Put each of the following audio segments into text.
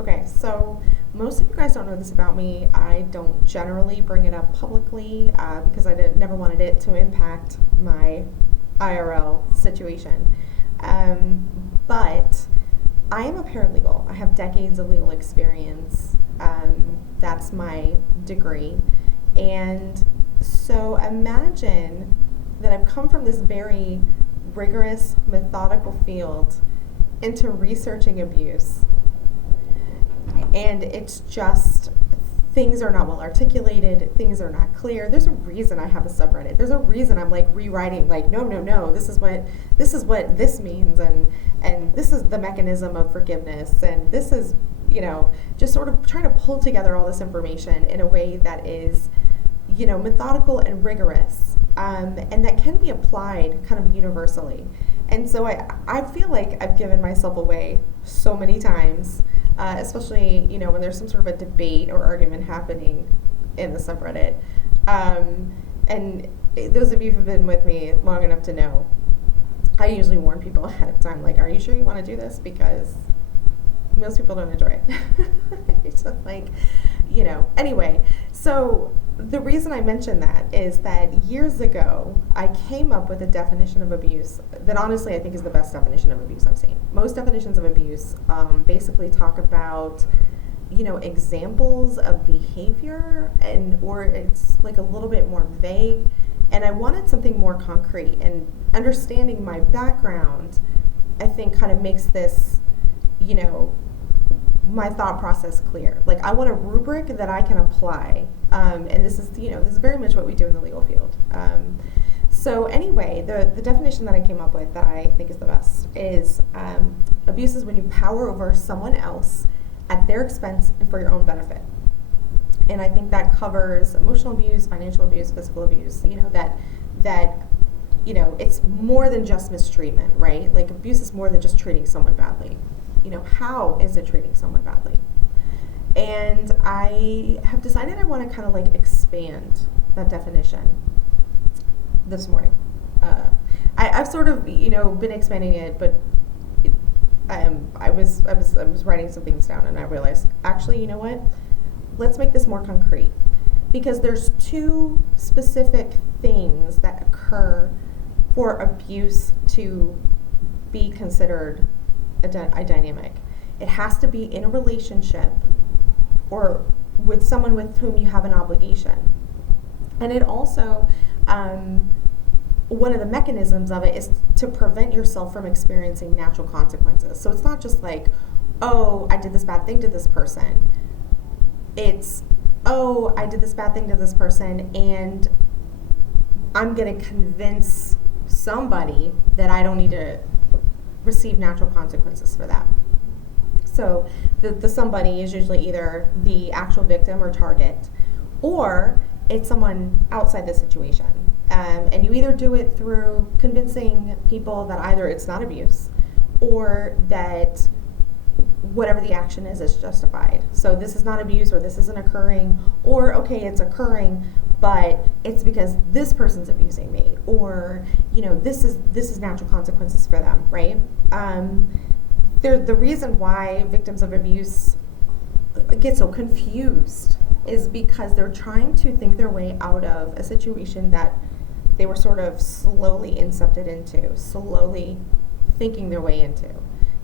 Okay, so most of you guys don't know this about me. I don't generally bring it up publicly because never wanted it to impact my IRL situation. But I am a paralegal. I have decades of legal experience. That's my degree. And so imagine that I've come from this very rigorous, methodical field into researching abuse. And it's just, things are not well articulated, things are not clear. There's a reason I have a subreddit. There's a reason I'm like rewriting, like, no, this is what this means, and this is the mechanism of forgiveness, and this is, just sort of trying to pull together all this information in a way that is, methodical and rigorous, and that can be applied kind of universally. And so I feel like I've given myself away so many times, especially, when there's some sort of a debate or argument happening in the subreddit. And those of you who've been with me long enough to know, I usually warn people ahead of time, like, are you sure you want to do this? Because most people don't enjoy it. It's just like, anyway, so the reason I mention that is that years ago, I came up with a definition of abuse that honestly I think is the best definition of abuse I've seen. Most definitions of abuse basically talk about, examples of behavior, or it's like a little bit more vague. And I wanted something more concrete. And understanding my background, I think kind of makes this, my thought process clear. Like, I want a rubric that I can apply, and this is very much what we do in the legal field. So anyway, the definition that I came up with that I think is the best is abuse is when you power over someone else at their expense and for your own benefit. And I think that covers emotional abuse, financial abuse, physical abuse. That it's more than just mistreatment, right? Like, abuse is more than just treating someone badly. How is it treating someone badly? And I have decided I want to kind of like expand that definition this morning. I've sort of, been expanding it, but I was writing some things down and I realized, actually, you know what? Let's make this more concrete, because there's two specific things that occur for abuse to be considered a dynamic. It has to be in a relationship or with someone with whom you have an obligation. And it also, one of the mechanisms of it is to prevent yourself from experiencing natural consequences. So it's not just like, oh, I did this bad thing to this person. It's, oh, I did this bad thing to this person and I'm going to convince somebody that I don't need to receive natural consequences for that. So the somebody is usually either the actual victim or target, or it's someone outside the situation. And you either do it through convincing people that either it's not abuse or that whatever the action is justified. So this is not abuse, or this isn't occurring, or okay, it's occurring, but it's because this person's abusing me, or this is natural consequences for them, right? The reason why victims of abuse get so confused is because they're trying to think their way out of a situation that they were sort of slowly incepted into, slowly thinking their way into.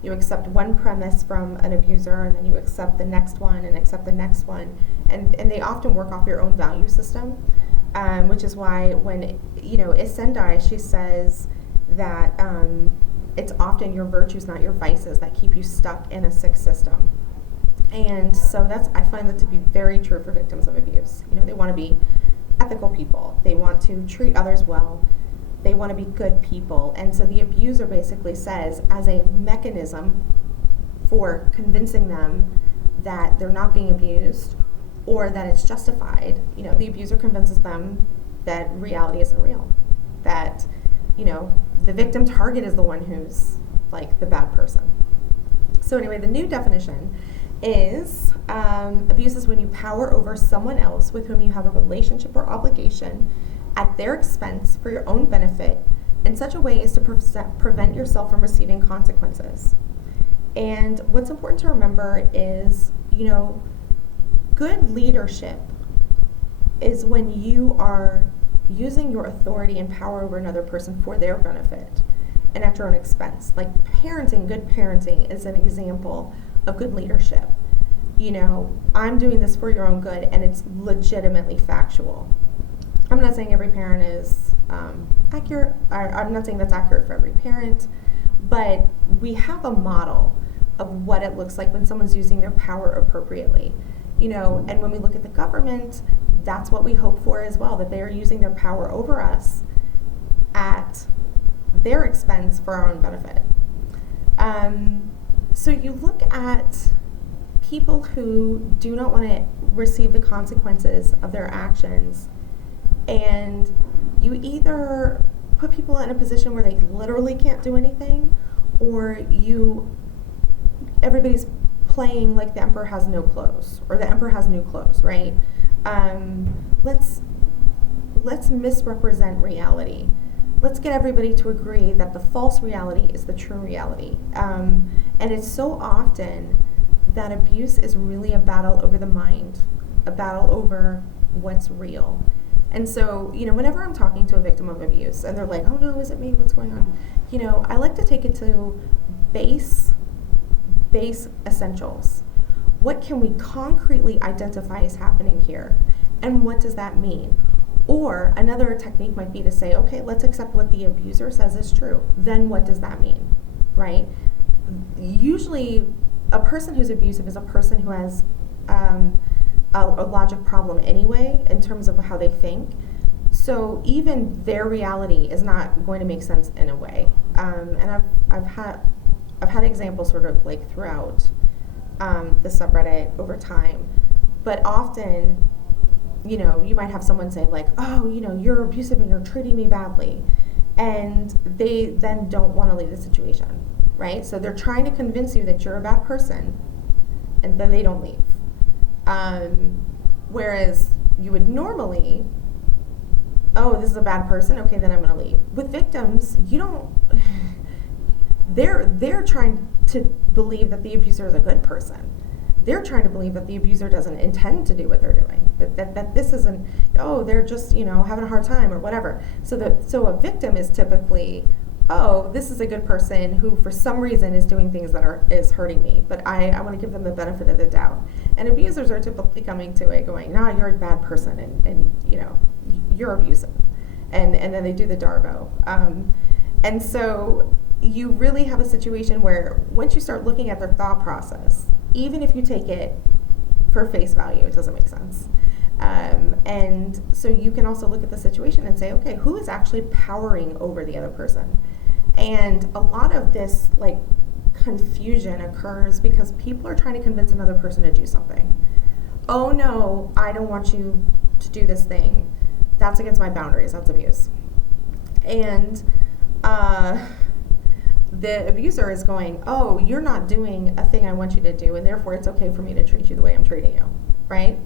You accept one premise from an abuser, and then you accept the next one, and accept the next one, and they often work off your own value system, which is why when, Isendai, she says that it's often your virtues, not your vices, that keep you stuck in a sick system. And so I find that to be very true for victims of abuse. They want to be ethical people. They want to treat others well. They want to be good people. And so the abuser basically says, as a mechanism for convincing them that they're not being abused or that it's justified, the abuser convinces them that reality isn't real. That, the victim target is the one who's like the bad person. So anyway, the new definition is abuse is when you power over someone else with whom you have a relationship or obligation at their expense for your own benefit in such a way as to prevent yourself from receiving consequences. And what's important to remember is, good leadership is when you are using your authority and power over another person for their benefit and at your own expense. Like good parenting is an example of good leadership. I'm doing this for your own good, and it's legitimately factual. I'm not saying every parent is accurate. I'm not saying that's accurate for every parent, but we have a model of what it looks like when someone's using their power appropriately. And when we look at the government, that's what we hope for as well, that they are using their power over us at their expense for our own benefit. So you look at people who do not want to receive the consequences of their actions, and you either put people in a position where they literally can't do anything, or everybody's playing like the emperor has no clothes, or the emperor has new clothes, right? Let's misrepresent reality. Let's get everybody to agree that the false reality is the true reality. And it's so often that abuse is really a battle over the mind, a battle over what's real. And so, whenever I'm talking to a victim of abuse and they're like, oh no, is it me? What's going on? I like to take it to base essentials. What can we concretely identify as happening here? And what does that mean? Or another technique might be to say, okay, let's accept what the abuser says is true. Then what does that mean, right? Usually, a person who's abusive is a person who has a logic problem anyway in terms of how they think. So even their reality is not going to make sense in a way. And I've had examples sort of like throughout the subreddit over time, but often, you might have someone say like, oh, you're abusive and you're treating me badly, and they then don't want to leave the situation, right? So they're trying to convince you that you're a bad person, and then they don't leave. Whereas you would normally, oh, this is a bad person, okay, then I'm going to leave. With victims, they're trying to believe that the abuser is a good person. They're trying to believe that the abuser doesn't intend to do what they're doing. That this isn't, oh, they're just, having a hard time or whatever. So a victim is typically, oh, this is a good person who for some reason is doing things that is hurting me, but I want to give them the benefit of the doubt. And abusers are typically coming to it going, nah, you're a bad person, and you're abusive. And then they do the Darvo. And so you really have a situation where once you start looking at their thought process, even if you take it for face value, it doesn't make sense. And so you can also look at the situation and say, okay, who is actually powering over the other person? And a lot of this confusion occurs because people are trying to convince another person to do something. Oh no, I don't want you to do this thing. That's against my boundaries. That's abuse. And the abuser is going, oh, you're not doing a thing I want you to do, and therefore it's okay for me to treat you the way I'm treating you, right?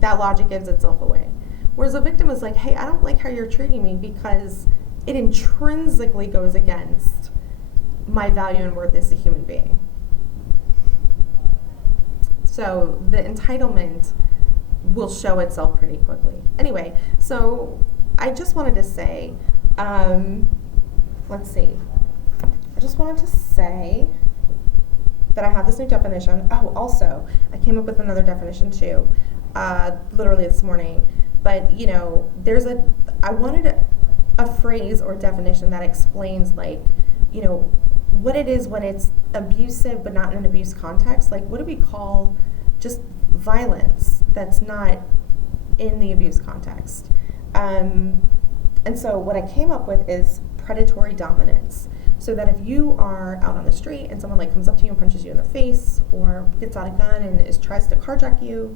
That logic gives itself away. Whereas a victim is like, hey, I don't like how you're treating me because it intrinsically goes against my value and worth as a human being. So the entitlement will show itself pretty quickly. Anyway, so I just wanted to say, let's see. I just wanted to say that I have this new definition. Oh, also, I came up with another definition too, literally this morning. But, I wanted a phrase or definition that explains, what it is when it's abusive but not in an abuse context. What do we call just violence that's not in the abuse context? And so what I came up with is predatory dominance. So that if you are out on the street and someone comes up to you and punches you in the face, or gets out a gun and tries to carjack you,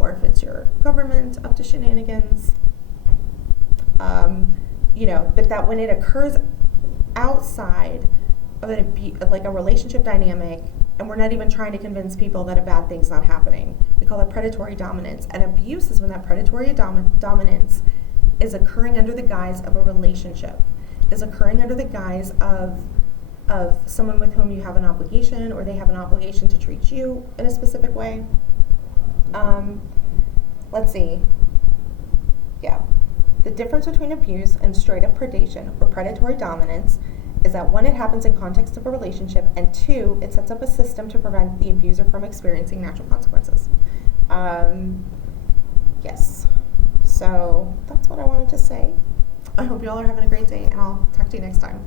or if it's your government up to shenanigans, but that when it occurs outside of a relationship dynamic, and we're not even trying to convince people that a bad thing's not happening, we call it predatory dominance. And abuse is when that predatory dominance is occurring under the guise of a relationship, is occurring under the guise of of someone with whom you have an obligation, or they have an obligation to treat you in a specific way. Let's see. Yeah. The difference between abuse and straight up predation or predatory dominance is that one, it happens in context of a relationship, and two, it sets up a system to prevent the abuser from experiencing natural consequences. Yes. So that's what I wanted to say. I hope you all are having a great day, and I'll talk to you next time.